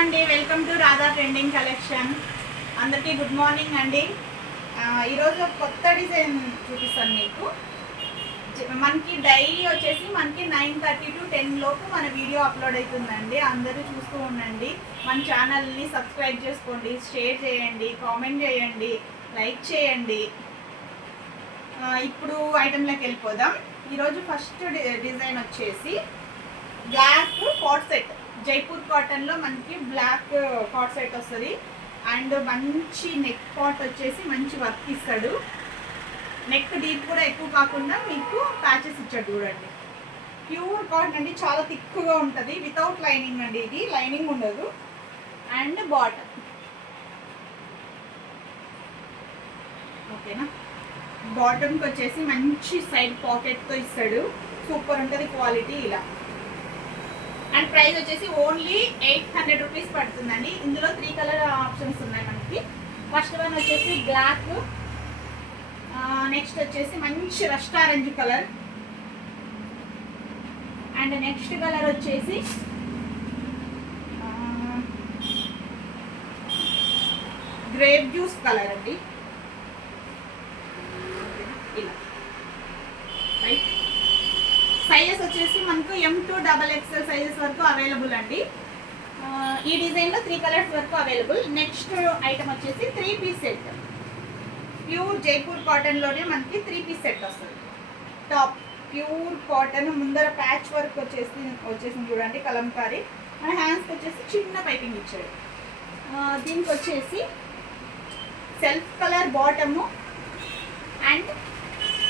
అండి, welcome to Radha trending collection. అందరికీ good morning అండి. ఈరోజు కొత్త డిజైన్ చూపిస్తాను మీకు. మనకి డైలీ వచ్చేసి మనకి 9:30 to 10 లోపు మన వీడియో అప్లోడ్ అవుతుందండి. అందరూ చూస్తూ ఉండండి. మన ఛానల్ని సబ్స్క్రైబ్ చేసుకోండి, షేర్ చేయండి, కామెంట్ చేయండి, లైక్ చేయండి. ఇప్పుడు ఐటెంలోకి వెళ్ళిపోదాం. ఈరోజు ఫస్ట్ డిజైన్ వచ్చేసి బ్లాక్ కాట్ సెట్, జైపూర్ కాటన్లో మనకి బ్లాక్ కాట్ సెట్ వస్తుంది. అండ్ మంచి నెక్ పాట్ వచ్చేసి మంచి వర్క్ ఇస్తాడు. నెక్ డీప్ కూడా ఎక్కువ కాకుండా మీకు ప్యాచెస్ ఇచ్చాడు చూడండి. ప్యూర్ కాటన్ అండి, చాలా థిక్గా ఉంటుంది. వితౌట్ లైనింగ్ అండి, ఇది లైనింగ్ ఉండదు. అండ్ బాటమ్ ఓకేనా. బాటమ్కి వచ్చేసి మంచి సైడ్ పాకెట్తో ఇస్తాడు. సూపర్ ఉంటుంది క్వాలిటీ. ఇలా అండ్ ప్రైస్ వచ్చేసి ఓన్లీ 800 రూపీస్ పడుతుందండి. ఇందులో 3 కలర్ ఆప్షన్స్ ఉన్నాయి మనకి. ఫస్ట్ వన్ వచ్చేసి బ్లాక్, నెక్స్ట్ వచ్చేసి మంచి rust orange colour, and next colour వచ్చేసి గ్రేప్ జ్యూస్ కలర్ అండి. ఇలా రైట్. సైజెస్ వచ్చేసి మనకు M2 XXL సైజెస్ వరకు అవైలబుల్ అండి. ఈ డిజైన్లో 3 కలర్స్ వరకు అవైలబుల్. నెక్స్ట్ ఐటమ్ వచ్చేసి 3 పీస్ సెట్. ప్యూర్ జైపూర్ కాటన్లోనే మనకి 3 పీస్ సెట్ వస్తుంది. టాప్ ప్యూర్ కాటన్, ముందర ప్యాచ్ వర్క్ వచ్చేసి చూడండి కలంకారీ. మన హ్యాండ్స్కి వచ్చేసి చిన్న పైపింగ్ ఇచ్చాడు. దీనికి వచ్చేసి సెల్ఫ్ కలర్ బాటము అండ్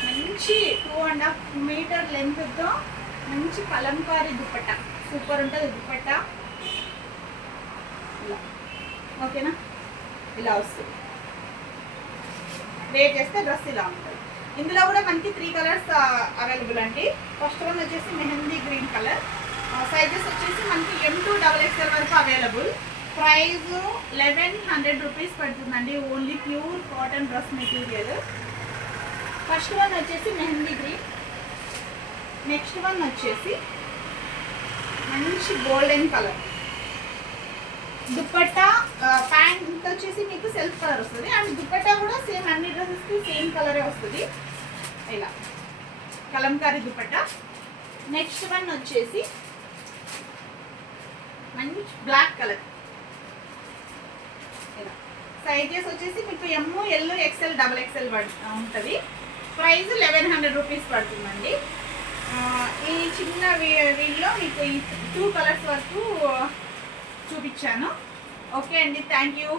మంచి 2.5 మీటర్ లెంత్తో మంచి కలంకారీ దుపట్టా. సూపర్ ఉంటుంది దుపట్టా. ఇలా ఓకేనా. ఇలా వస్తుంది. వేర్ చేస్తే డ్రెస్ ఇలా ఉంటుంది. ఇందులో కూడా మనకి 3 కలర్స్ అవైలబుల్ అండి. ఫస్ట్ వన్ వచ్చేసి మెహందీ గ్రీన్ కలర్. సైజెస్ వచ్చేసి మనకి M2 XXL వరకు అవైలబుల్. ప్రైస్ 1100 రూపీస్ పడుతుందండి. Only pure cotton dress material. First one వచ్చేసి మెహందీ గ్రీన్. నెక్స్ట్ వన్ వచ్చేసి మంచి గోల్డెన్ కలర్. దుపట్టా ప్యాంట్ వచ్చేసి మీకు సెల్ఫ్ కలర్ వస్తుంది. అండ్ దుపట్టా కూడా సేమ్, అన్ని డ్రెస్సెస్కి సేమ్ కలరే వస్తుంది. ఇలా కలంకారీ దుపట్టా. నెక్స్ట్ వన్ వచ్చేసి మంచి బ్లాక్ కలర్. ఇలా సైజెస్ వచ్చేసి మీకు ML XL XXL ఉంటుంది. ప్రైస్ 1100 రూపీస్ పడుతుందండి. ఈ చిన్న వీడియోలో మీకు ఈ 2 కలర్స్ వరకు చూపించాను. ఓకే అండి, థ్యాంక్ యూ.